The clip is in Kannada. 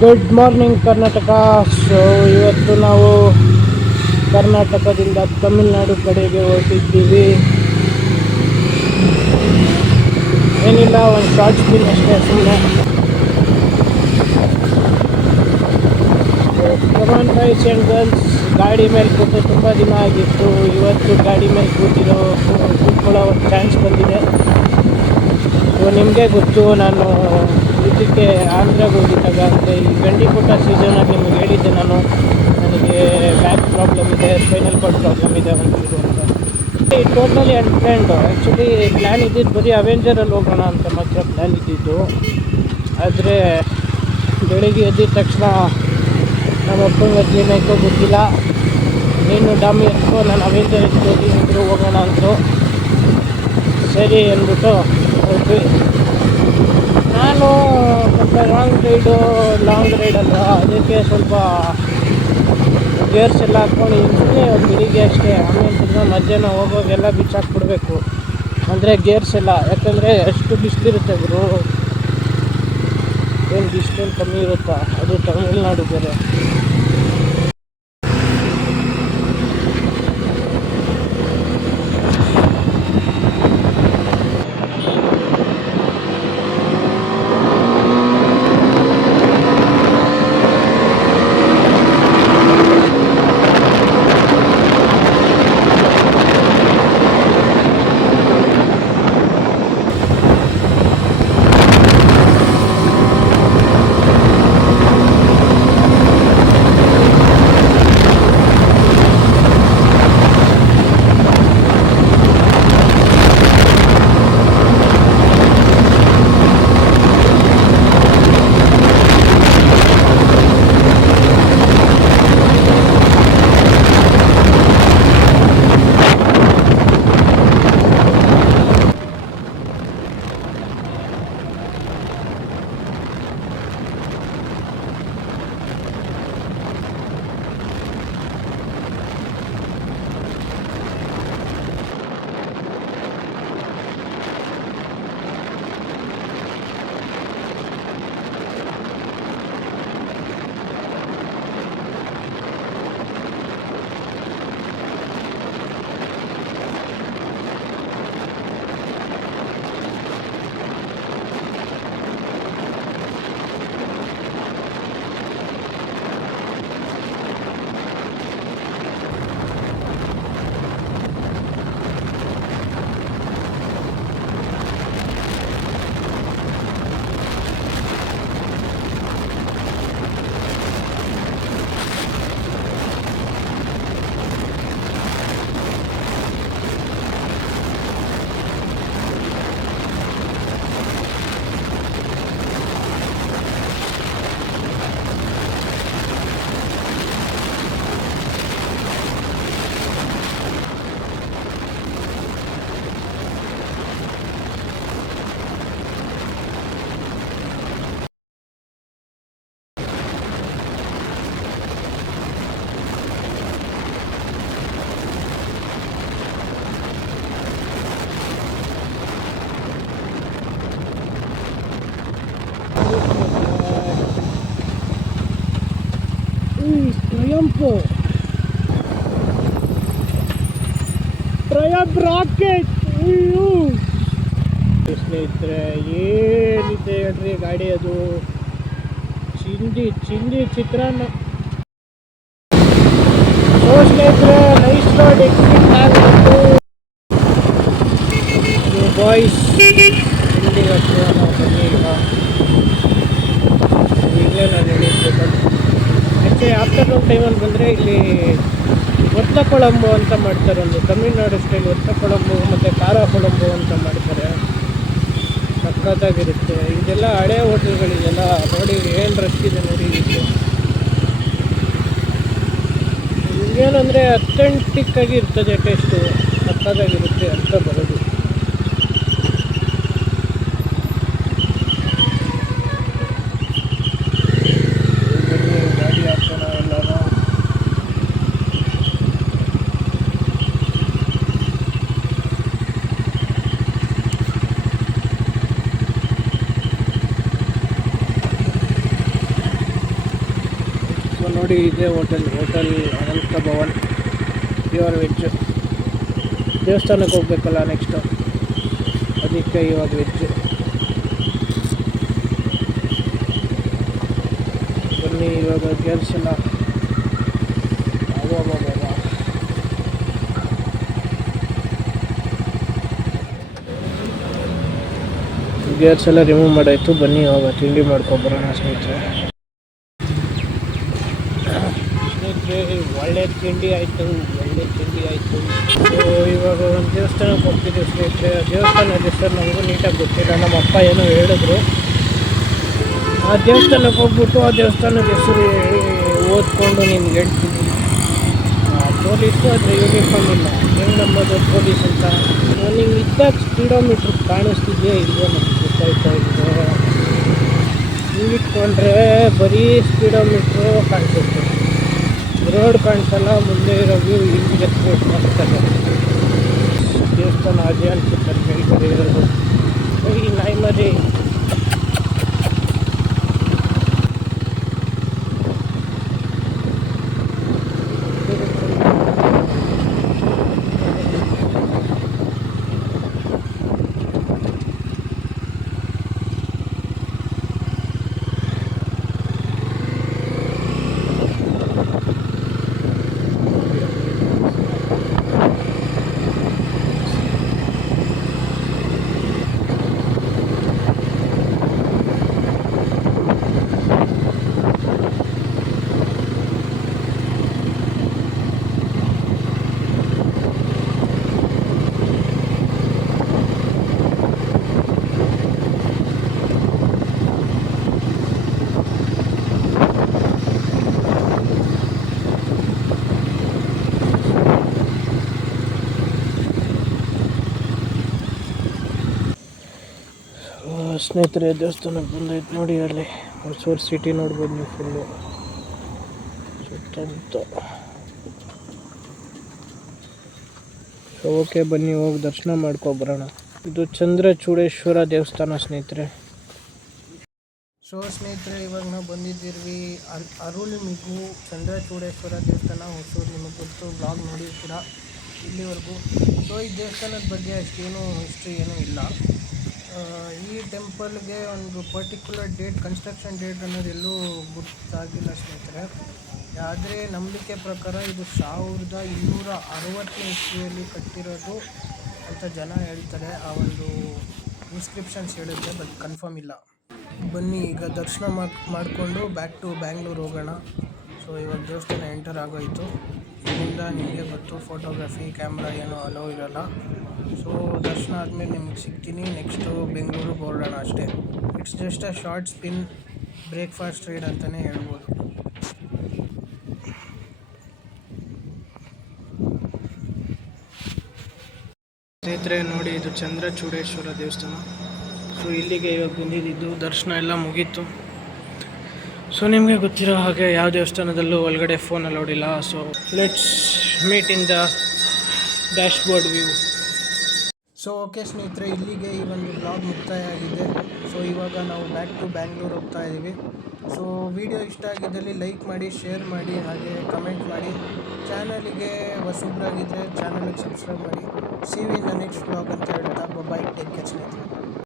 Good morning Karnataka. ಸೊ ಇವತ್ತು ನಾವು ಕರ್ನಾಟಕದಿಂದ ತಮಿಳುನಾಡು ಕಡೆಗೆ ಹೊರಟಿದ್ದೀವಿ. ಏನಿಲ್ಲ, ಒಂದು ಶಾರ್ಟ್ ಸ್ಪಿನ್ ಅಷ್ಟೇ ಸುಮ್ಮನೆ. ಕಮಾನ್ ಬಾಯ್ಸ್ ಆ್ಯಂಡ್ ಗರ್ಲ್ಸ್, ಗಾಡಿ ಮೇಲೆ ಕೂತು ತುಂಬ ದಿನ ಆಗಿತ್ತು. ಇವತ್ತು ಗಾಡಿ ಮೇಲೆ ಕೂತ್ಕೊಳ್ಳೋ ಒಂದು ಚಾನ್ಸ್ ಬಂದಿದೆ. ಸೊ ನಿಮಗೆ ಗೊತ್ತು, ನಾನು ಇದಕ್ಕೆ ಆಂಧ್ರಾಗೆ ಹೋಗಿದ್ದಾಗ ಅಂದರೆ ಈ ಗಂಡಿಕೋಟ ಸೀಸನಾಗಿ ನಿಮಗೆ ಹೇಳಿದ್ದೆ ನಾನು, ನನಗೆ ಬ್ಯಾಕ್ ಪ್ರಾಬ್ಲಮ್ ಇದೆ, ಸ್ಪೈನಲ್ ಕಾರ್ಡ್ ಪ್ರಾಬ್ಲಮ್ ಇದೆ ಒಂಚೂರು ಅಂತ. Totally unplanned. ಆ್ಯಕ್ಚುಲಿ ಪ್ಲ್ಯಾನ್ ಇದ್ದಿದ್ದು ಬರೀ ಅವೆಂಜರಲ್ಲಿ ಹೋಗೋಣ ಅಂತ ಮಾತ್ರ ಪ್ಲ್ಯಾನ್ ಇದ್ದಿದ್ದು. ಆದರೆ ಬೆಳಿಗ್ಗೆ ಎದ್ದಿದ ತಕ್ಷಣ ನಮ್ಮ ಅಪ್ಪಂಗೆ ಅದೇನಾಯ್ತೋ ಗೊತ್ತಿಲ್ಲ, ನೀನು ಡಾಮಿ ಎತ್ಕೋ, ನಾನು ಅವೆಂಜರ್ ಎತ್ಕೋತೀನಿ ಹೋಗೋಣ ಅಂತು. ಸರಿ ಅಂದ್ಬಿಟ್ಟು ಹೋದ್ವಿ. ನಾನು ಸ್ವಲ್ಪ ಲಾಂಗ್ ರೈಡ್ ಅಲ್ಲ, ಅದಕ್ಕೆ ಸ್ವಲ್ಪ ಗೇರ್ಸ್ ಎಲ್ಲ ಹಾಕ್ಕೊಂಡು ಸುಮ್ಮನೆ ಒಂದು ಬೆಳಿಗ್ಗೆ ಅಷ್ಟೇ. ಆಮೇಲೆ ತಿರ್ಗಿ ಮಧ್ಯಾಹ್ನ ಹೋಗೋಗೆಲ್ಲ ಬಿಚ್ಚಾಕ್ಬಿಡ್ಬೇಕು ಅಂದರೆ ಗೇರ್ಸ್ ಎಲ್ಲ, ಯಾಕಂದರೆ ಎಷ್ಟು ಬಿಸಿಲಿರುತ್ತೆ ಗುರು. ಏನು ಬಿಸಿಲೇನು ಕಮ್ಮಿ ಇರುತ್ತಾ, ಅದು ತಮಿಳ್ನಾಡು ಬೇರೆ. Triumph rocket. ಸ್ನೇಹಿತರೆ, ಏನಿದೆ ಹೇಳ್ರಿ ಗಾಡಿ, ಅದು ಚಿಂದಿ ಚಿತ್ರಾನ್ನ. ಸೊ ಸ್ನೇಹಿತರೆ, ನೈಸ್ ರೋಡ್ ಎಕ್ಸಿಟ್ ಆಗಬೇಕು ಬಾಯ್ಸ್. ಹಿಂದಿಗೆ ಹಚ್ಚೋಣ ಬನ್ನಿ. ಈಗಲೇ ನಾನು ಹೇಳಿದ್ದೆ, ಆ್ಯಕ್ಚುಲಿ ಆಫ್ಟರ್ನೂನ್ ಟೈಮಲ್ಲಿ ಬಂದರೆ ಇಲ್ಲಿ ಒತ್ತ ಕೊಳಂಬು ಅಂತ ಮಾಡ್ತಾರೆ, ಒಂದು ತಮಿಳ್ನಾಡು ಸ್ಟೈಲ್ ಒತ್ತ ಕೊಳಂಬು ಮತ್ತು ಖಾರ ಕೊಳಂಬು ಅಂತ ಮಾಡ್ತಾರೆ. ಸಖತ್ತಾಗಿರುತ್ತೆ. ಇದೆಲ್ಲ ಹಳೆ ಹೋಟೆಲ್ಗಳಿಗೆಲ್ಲ ನೋಡಿ ಏನು ರಶ್ ಇದೆ ನೋಡಿ. ಹಿಂಗೇನಂದರೆ ಅಥೆಂಟಿಕ್ಕಾಗಿ ಇರ್ತದೆ, ಟೇಸ್ಟು ಸಖತ್ತಾಗಿರುತ್ತೆ ಅಂತ ಬರೋದು. ಗಾಡಿ ಹಾಕೋಣ ಎಲ್ಲರೂ. ನೋಡಿ ಇದೇ ಹೋಟೆಲ್ ಅನಂತ ಭವನ್ ಪ್ಯೂರ್ ವೆಜ್. ದೇವಸ್ಥಾನಕ್ಕೆ ಹೋಗ್ಬೇಕಲ್ಲ ನೆಕ್ಸ್ಟು, ಅದಕ್ಕೆ ಇವಾಗ ವೆಜ್. ಬನ್ನಿ ಇವಾಗ ಗೇರ್ಸ್ ಎಲ್ಲ ಗೇರ್ಸ್ ಎಲ್ಲ ರಿಮೂವ್ ಮಾಡಾಯಿತು. ಬನ್ನಿ ಇವಾಗ ತಿಂಡಿ ಮಾಡ್ಕೊಬರೋಣ ಸ್ನೇಹಿತರೆ. ಒಳ್ಳೆ ತಿಂಡಿ ಆಯಿತು. ಸೊ ಇವಾಗ ಒಂದು ದೇವಸ್ಥಾನಕ್ಕೆ ಹೋಗ್ತಿದ್ದೀವಿ ಸ್ನೇಹಿತರೆ. ದೇವಸ್ಥಾನದ ಹೆಸರು ನಮಗೂ ನೀಟಾಗಿ ಗೊತ್ತಿಲ್ಲ, ನಮ್ಮ ಅಪ್ಪ ಏನೋ ಹೇಳಿದ್ರು. ಆ ದೇವಸ್ಥಾನಕ್ಕೆ ಹೋಗ್ಬಿಟ್ಟು ಆ ದೇವಸ್ಥಾನದ ಹೆಸರು ಓದ್ಕೊಂಡು ನಿಮ್ಗೆ ಹೇಳ್ತೀನಿ. ಪೊಲೀಸು ಆದರೆ ಯೂನಿಫಾರ್ಮ್ ಇಲ್ಲ, ಹೆಂಗೆ ನಂಬೋದು ಪೊಲೀಸ್ ಅಂತ. ನಿಮ್ಗೆ ಇದ್ದಾಗ ಸ್ಪೀಡೋಮೀಟ್ರ್ ಕಾಣಿಸ್ತಿದೆಯೇ ಇಲ್ವೋ ನಮ್ಗೆ ಗೊತ್ತಾಯ್ತಾ ಇದೆ. ಹಿಂಗಿಟ್ಕೊಂಡ್ರೆ ಬರೀ ಸ್ಪೀಡೋಮೀಟ್ರು ಕಾಣಿಸುತ್ತೆ, ರೋಡ್ ಕಾಣಿಸಲ್ಲ. ಮುಂದೆ ಇರೋ ವ್ಯೂ ಹಿಂಗೆ ಮಾಡ್ತಾರೆ. ದೇವಸ್ಥಾನ ಅದೇ ಅನ್ಸುತ್ತೆ ಮೇಲ್ಗಡೆ ಇರೋದು. ಈ ನಾಯಿ ಮರಿ ಸ್ನೇಹಿತರೆ. ದೇವಸ್ಥಾನಕ್ಕೆ ಬಂದೈತೆ ನೋಡಿ, ಅಲ್ಲಿ ಹೊಸೂರು ಸಿಟಿ ನೋಡ್ಬೋದು ನೀವು ಫುಲ್ಲು ಸುತ್ತಮುತ್ತ. ಓಕೆ ಬನ್ನಿ ಹೋಗಿ ದರ್ಶನ ಮಾಡ್ಕೊಬರೋಣ. ಇದು ಚಂದ್ರಚೂಡೇಶ್ವರ ದೇವಸ್ಥಾನ ಸ್ನೇಹಿತರೆ. ಸ್ನೇಹಿತರೆ ಇವಾಗ ನಾವು ಬಂದಿದ್ದೀವಿ ಅರುಳಿಮಿಗು ಚಂದ್ರಚೂಡೇಶ್ವರ ದೇವಸ್ಥಾನ ಹೊಸೂರು. ನಿಮಗೆ ಗೊತ್ತು, ಬ್ಲಾಗ್ ನೋಡಿರ್ತೀರ ಇಲ್ಲಿವರೆಗೂ. ಈ ದೇವಸ್ಥಾನದ ಬಗ್ಗೆ ಅಷ್ಟೇನು ಹಿಸ್ಟ್ರಿ ಏನೂ ಇಲ್ಲ. ಈ ಟೆಂಪಲ್ಗೆ ಒಂದು ಪರ್ಟಿಕ್ಯುಲರ್ ಡೇಟ್, ಕನ್ಸ್ಟ್ರಕ್ಷನ್ ಡೇಟ್ ಅನ್ನೋದು ಎಲ್ಲೂ ಗೊತ್ತಾಗಿಲ್ಲ ಸ್ನೇಹಿತರೆ. ಆದರೆ ನಂಬಿಕೆ ಪ್ರಕಾರ ಇದು 1260ನೇ ಇಸ್ವಿಯಲ್ಲಿ ಕಟ್ಟಿರೋದು ಅಂತ ಜನ ಹೇಳ್ತಾರೆ. ಆ ಒಂದು ಇನ್ಸ್ಕ್ರಿಪ್ಷನ್ಸ್ ಹೇಳುತ್ತೆ, ಬಟ್ ಕನ್ಫರ್ಮ್ ಇಲ್ಲ. ಬನ್ನಿ ಈಗ ದರ್ಶನ ಮಾಡಿಕೊಂಡು ಬ್ಯಾಕ್ ಟು ಬ್ಯಾಂಗ್ಳೂರು ಹೋಗೋಣ. ಇವಾಗ ದೇವಸ್ಥಾನ ಎಂಟರ್ ಆಗೋಯಿತು. ಇದರಿಂದ ನಿಮಗೆ ಗೊತ್ತು, ಫೋಟೋಗ್ರಫಿ ಕ್ಯಾಮ್ರಾ ಏನೂ ಅಲೋ ಇರೋಲ್ಲ. ದರ್ಶನ ಆದಮೇಲೆ ನಿಮ್ಗೆ ಸಿಗ್ತೀನಿ. ನೆಕ್ಸ್ಟು ಬೆಂಗಳೂರಿಗೆ ಹೊರಡೋಣ ಅಷ್ಟೇ. It's just a short spin, breakfast ride ಅಂತಲೇ ಹೇಳ್ಬೋದು. ಸ್ನೇಹಿತರೆ ನೋಡಿ, ಇದು ಚಂದ್ರಚೂಡೇಶ್ವರ ದೇವಸ್ಥಾನ. ಇಲ್ಲಿಗೆ ಇವಾಗ ಬಂದಿದ್ದು, ದರ್ಶನ ಎಲ್ಲ ಮುಗೀತು. ನಿಮಗೆ ಗೊತ್ತಿರೋ ಹಾಗೆ ಯಾವ ದೇವಸ್ಥಾನದಲ್ಲೂ ಒಳಗಡೆ ಫೋನ್ ಅಲೌಡ್ ಇಲ್ಲ. Let's meet in the dashboard view. Okay ಸ್ನೇಹಿತರೆ, ಇಲ್ಲಿಗೆ ಈ ಒಂದು ಬ್ಲಾಗ್ ಮುಕ್ತಾಯ ಆಗಿದೆ. ಇವಾಗ ನಾವು ಬ್ಯಾಕ್ ಟು ಬ್ಯಾಂಗ್ಳೂರ್ ಹೋಗ್ತಾ ಇದ್ದೀವಿ. ವಿಡಿಯೋ ಇಷ್ಟ ಆಗಿದ್ದಲ್ಲಿ ಲೈಕ್ ಮಾಡಿ, ಶೇರ್ ಮಾಡಿ, ಹಾಗೆ ಕಮೆಂಟ್ ಮಾಡಿ. ಚಾನಲಿಗೆ ಹೊಸಬ್ರಾಗಿದ್ದರೆ ಚಾನಲಿಗೆ ಸಬ್ಸ್ಕ್ರೈಬ್ ಮಾಡಿ. See you in the next blog ಅಂತ ಹೇಳ್ತಾ ಬಾಯ್, ಟೇಕ್ ಕೇರ್ ಸ್ನೇಹಿತರೆ.